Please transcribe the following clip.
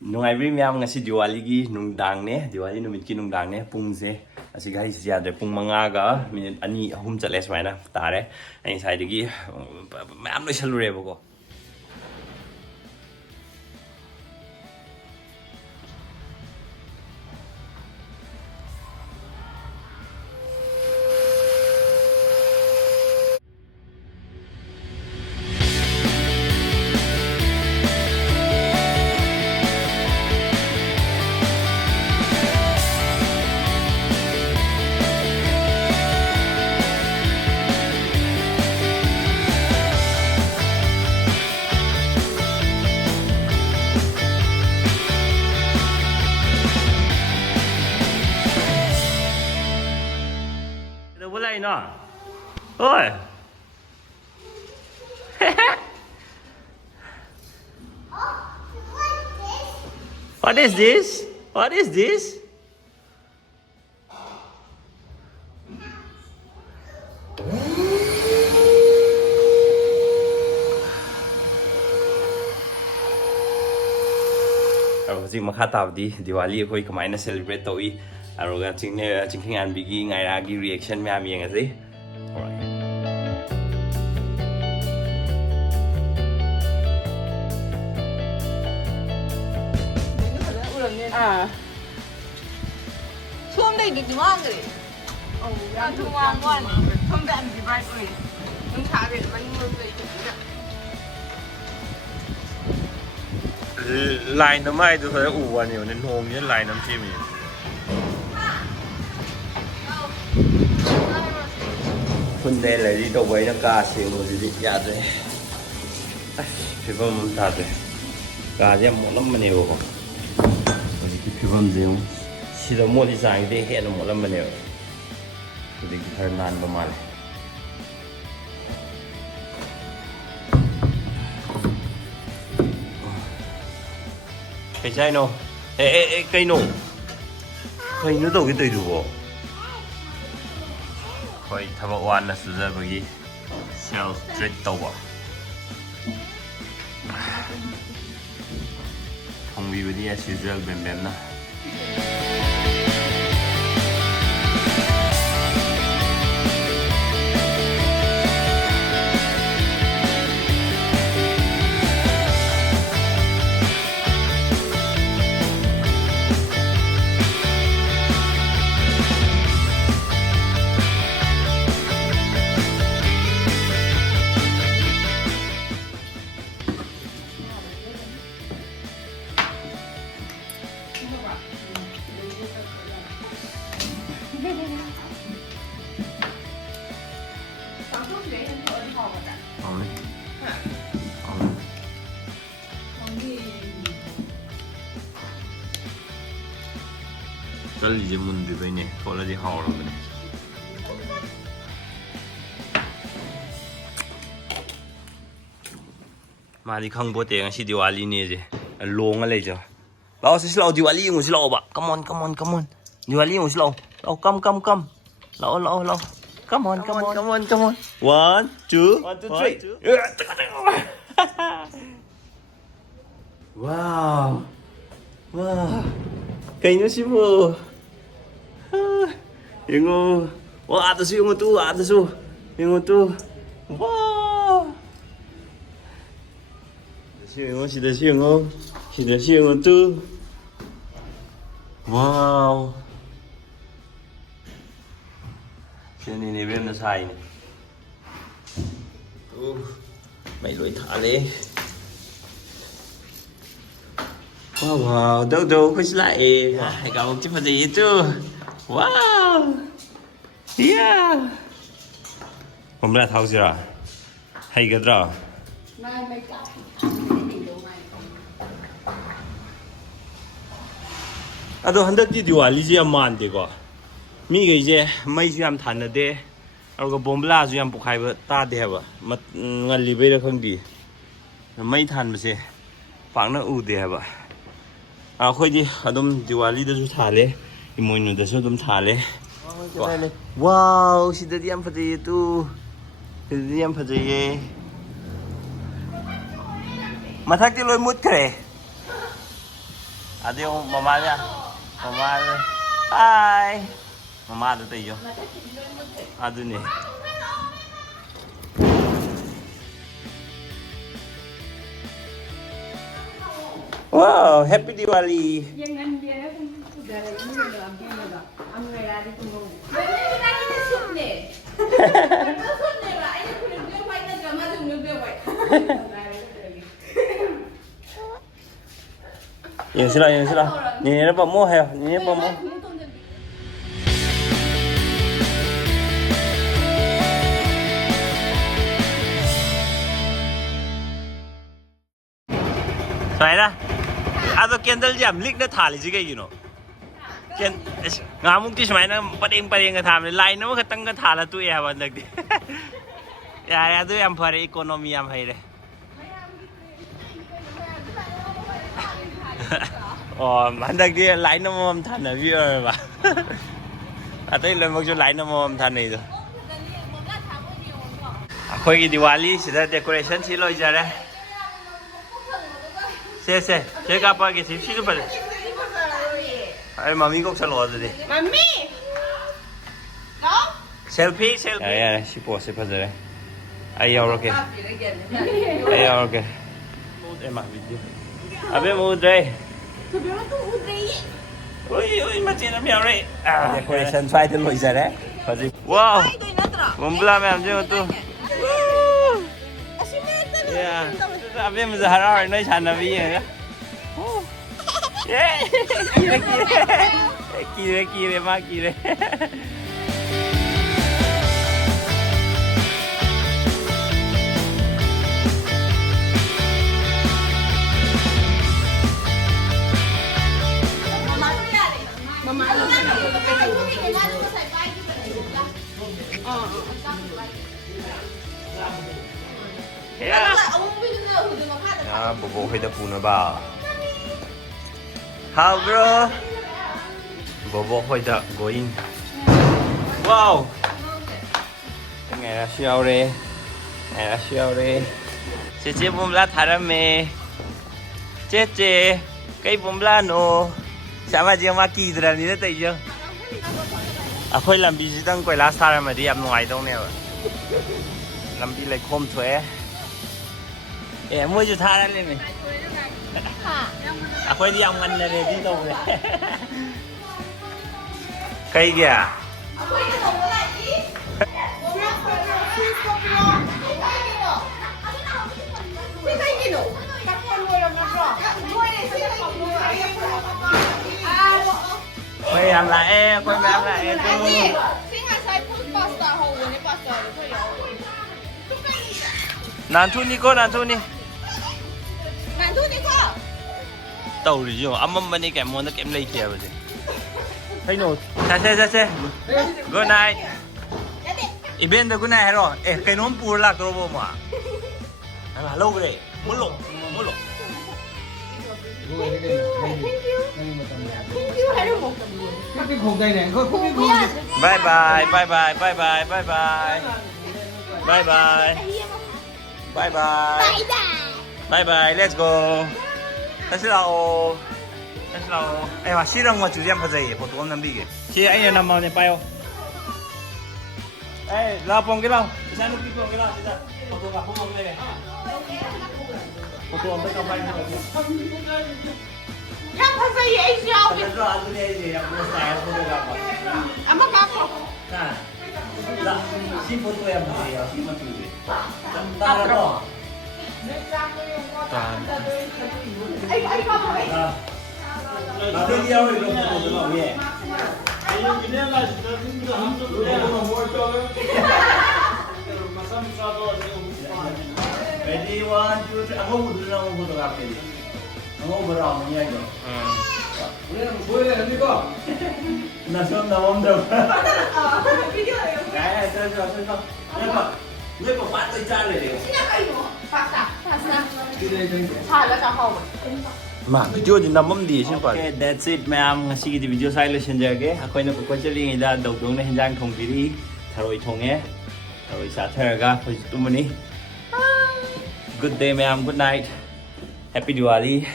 Nungaibri miyam ngasi Diwali gi nungdangne, Diwali numit ki nungdangne pungse asi gari si yadre pung mangaga minute ani ahum chale swaina tare ai side gi ma'am lo chalure bako no. Oi. What is this? What is this? Hꯧzik makha tabdi Diwali koi kamaina celebrate towi aroga chingkhing an bigi ngairagi reaction myam yengasi. 처음 되게 중요한 거래. 난 중요한 거 아니야. 처음 되는 게 말고. 넌 잘해. 많이 먹을 수 있겠지. Line nó mai tôi thấy ủ nhiều nên hôm nhất line năm chim gì. Phần đây là đi đâu vậy nó cá xỉu rồi đi ra rồi. Phi vân muốn ta rồi. Cá gì một lắm mà nhiều không. Rồi đi phi vân gì không. Chỉ là mua đi sang thì hết là một lắm mà nhiều. Rồi đi thời gian bao mà. Cái chai nó, cây nổ, cây nó đâu cái đầy đủ, coi thằng bạn oan là sử dụng cái sell straight tàu à, không bị cái gì sử dụng bền bền na. Cái gì mình đi bên này, có là đi hò rồi mình. Mà đi không bố tiền chỉ Diwali này gì, luôn ở đây chứ. Lão sẽ lâu Diwali ngồi sẽ lâu bà, come on, come on, come on. Diwali ngồi sẽ lâu, lâu come. Lâu, come on. One, two, three. Wow. Cây nó xíu mơ. Yung atas yung tu. Wow. Yung tu. Wow. Trên này bên nó xài này. Mày lùi thả đi. Wow, đâu khơi lại. Hãy gặp một chiếc phần gì chứ. Wow. Yeah. Hôm nay thao gì à? Hay cái đó. Ado 한달 뒤 Diwali gì mà ăn được à? Mi cái gì mấy gì làm thành đấy. Rồi cái bom la gì làm bốc khai bớt ta đấy hả? Mà ngal li bây giờ không đi. Mấy thành mà sẽ phẳng nó u đấy hả? Khôi đi, adom Diwali đó chú thả lệ, imoy đó chú adom thả lệ. Wow, sida di am fajaye tu, sida di am fajaye. Mathak di loy mut kare. Adio mama dia. Mama. Hai. Mama tu tu yo. Adu ni. Wow, happy Diwali. Jangan biar saudara ini dalam dia juga. Ambil lagi tunggu. Benar kita ini sup ni. Benar sup ni lah. Ini kulit dia white na jama tu dia white. Yang sila, yang sila. Ni ni apa mau hai? Ni apa mau? Sai dah. Atau candle jam lik dah thali sih kayak gino. Kan ngamuk di mana paling ke tham lain nama keteng ke thala tu ya bandak di. Ya tu yang pada ekonomi yang hai deh. Oh, bandak dia lain nama mam than viewer ba. Atau ile maksud lain nama mam than itu. Aku ini Diwali sudah decoration sih lo ijara. Se, 제가 아빠에게 집 시도 받을. 아이 마미 꼭 살러 와드리. Mami. No? 셀피. 야, 시포 세파드래. 아이 이렇게. 아이 이렇게. 에마 비디오. 아베 모드래. Sebenarnya tu udai. 오이 마치나 미안해. 아, 데코레이션 파이들 로 이자래. 가지. 와우. 몸블라면 암정 또. Yeah. Tapi Zahra nói chán là vì vậy đó. Yeah. Kire ma kire. Yeah. À, bố hay đã phụ nó bảo. How bro? Bố hay đã going. Wow. Cái ngày là siêu đây. Ngày là siêu đây. Chị bùm lá thả ra mê. Chị. Cái bùm lá nô. Sao mà chị mà kỳ ra như thế này chứ? À, khôi làm gì đang quay lá thả ra mà đi ăn ngoài đâu nè. Làm gì lại khom thuế. Eh, mua cho tha ra lên này. À, quay đi ông anh này đi đâu rồi? Cây kìa. Quay làm lại, quay làm lại tôi. Nàng thu ni cô, nàng thu ni. Tàu rồi chứ, âm bên này kèm món nó kèm lấy kìa vậy. Thấy nổi. Xe. Good night. Iben được good night rồi. Ê, cái nón pura là cái bộ mà. À, lâu rồi. Muốn lộn. Bye bye. Let's go. Let's go. Ê mà xí răng mà chủ điểm phải gì? Bộ tụi năm đi kìa. Chị anh nhà nằm màu này bay không? Ê, lao bông cái lao. Chị sang lúc đi bông cái lao. Bộ tụi gặp bông cái này. Bộ tụi mới cầm bay này. Yang pasal ye siapa? Tapi tu aku ni je yang aku saya pun dah apa. Apa apa? Nah, lah si foto yang boleh ya, si macam tu. Tak ada. Ay apa? Tapi dia orang itu foto tu lah, ye. Ready 1 2 3. Aku buat nama foto apa ni? Aku berapa ni aja. Boleh ni kau. Nasib nama dia. Video ya. Saya. Ni kau patut cari dia. Sini apa ini? Pasta. Salah kau hau. Ma, video di namam di sini pak. Okay, that's it. Ma'am, ngasi kita video saya le senja ke. Aku ini aku cari ni dah dong na henjang thong piri, tharoi thonge, tharoi sa tharaga, aku tu mani. Good day, ma'am. Good night. Happy Diwali.